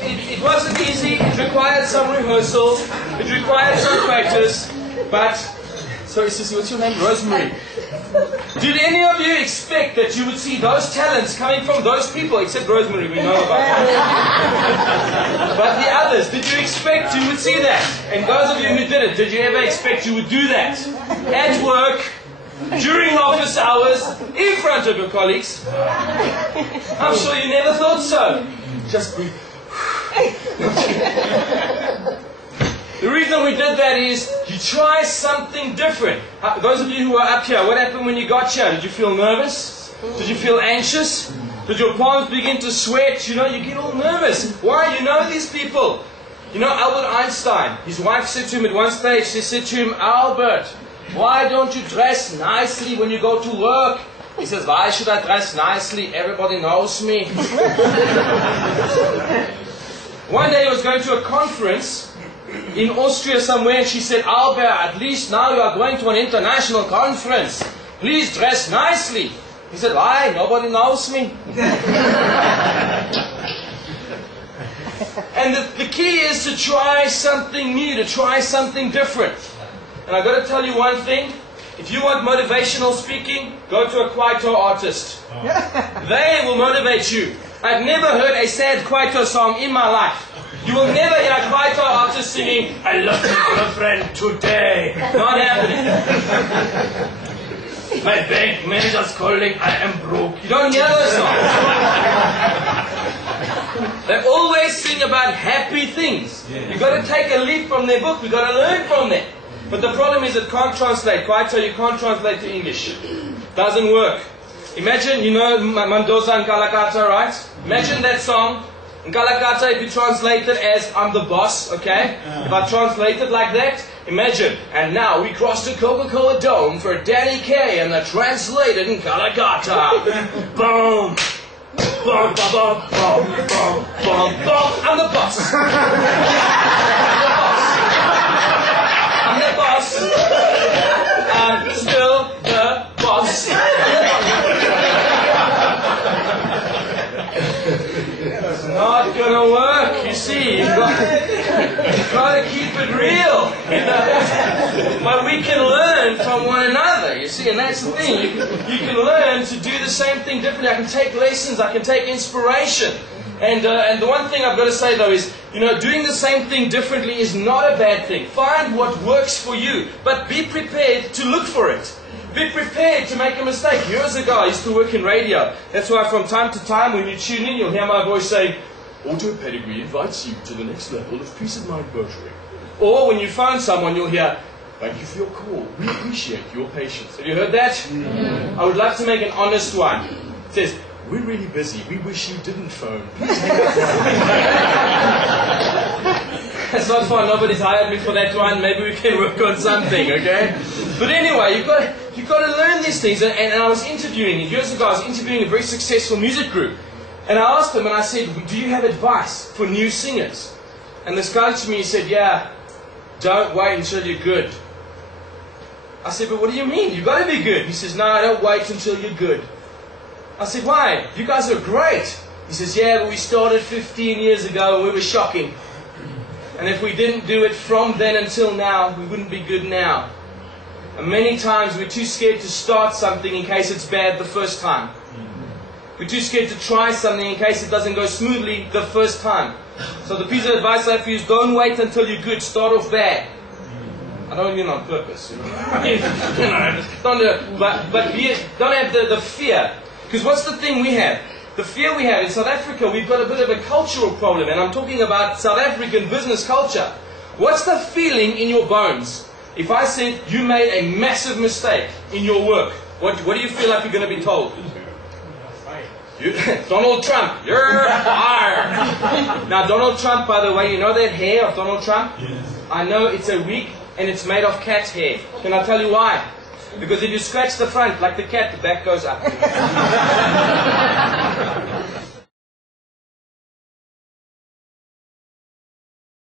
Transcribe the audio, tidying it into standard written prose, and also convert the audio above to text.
it wasn't easy. It required some rehearsal. It required some practice. But, sorry, Sissy, what's your name? Rosemary. Did any of you expect that you would see those talents coming from those people? Except Rosemary, we know about that. But the others, did you expect you would see that? And those of you who did it, did you ever expect you would do that? At work, during office hours, in front of your colleagues? I'm sure you never thought so. Just breathe. The reason we did that is you try something different. Those of you who are up here, what happened when you got here? Did you feel nervous? Did you feel anxious? Did your palms begin to sweat? You know, you get all nervous. Why? You know these people. You know Albert Einstein. His wife said to him at one stage, she said to him, Albert, why don't you dress nicely when you go to work? He says, why should I dress nicely? Everybody knows me. One day he was going to a conference in Austria somewhere, and she said, Albert, at least now you are going to an international conference. Please dress nicely. He said, why? Nobody knows me. And the key is to try something new, to try something different. And I've got to tell you one thing. If you want motivational speaking, go to a Kwaito artist. They will motivate you. I've never heard a sad Kwaito song in my life. You will never hear a Kwaito artist singing, I love my girlfriend today. Not happening. My bank manager's calling, I am broke. You don't hear those songs. They always sing about happy things. You've got to take a leaf from their book. We've got to learn from them. But the problem is it can't translate. Kwaito, you can't translate to English. Doesn't work. Imagine, you know Mendoza and Kalakata, right? Imagine that song. In Kalakata, if you translate it as I'm the boss, okay? If I translate it like that, imagine. And now we cross the Coca-Cola Dome for Danny Kaye and the translated in Kalakata. Boom! Boom, boom, boom, boom, boom, boom, boom. I'm the boss. I'm the boss. I'm still the boss. It's not gonna work, you see. You've got to keep it real. You know? But we can learn from one another, you see, and that's the thing. You can learn to do the same thing differently. I can take lessons, I can take inspiration. And the one thing I've got to say though is, you know, doing the same thing differently is not a bad thing. Find what works for you, but be prepared to look for it. Be prepared to make a mistake. Years ago, I used to work in radio. That's why from time to time, when you tune in, you'll hear my voice saying, Auto Pedigree invites you to the next level of peace of mind motoring. Or when you phone someone, you'll hear, thank you for your call. We appreciate your patience. Have you heard that? I would love to make an honest one. It says, we're really busy. We wish you didn't phone. Please hang up now. It's not fun. Nobody's hired me for that one. Maybe we can work on something, okay? But anyway, you've got to learn these things. And I was interviewing, years ago, I was interviewing a very successful music group. And I asked them, and I said, do you have advice for new singers? And this guy to me said, yeah, don't wait until you're good. I said, but what do you mean? You've got to be good. He says, no, don't wait until you're good. I said, why? You guys are great. He says, yeah, but we started 15 years ago and we were shocking. And if we didn't do it from then until now, we wouldn't be good now. And many times we're too scared to start something in case it's bad the first time. We're too scared to try something in case it doesn't go smoothly the first time. So the piece of advice I have for you is don't wait until you're good. Start off bad. I don't mean on purpose. You know? Don't have the fear. Because what's the thing we have? The fear we have in South Africa, we've got a bit of a cultural problem. And I'm talking about South African business culture. What's the feeling in your bones? If I said you made a massive mistake in your work, what do you feel like you're going to be told? Donald Trump, you're fired. Now Donald Trump, by the way, you know that hair of Donald Trump? Yes. I know it's a wig and it's made of cat hair. Can I tell you why? Because if you scratch the front like the cat, the back goes up.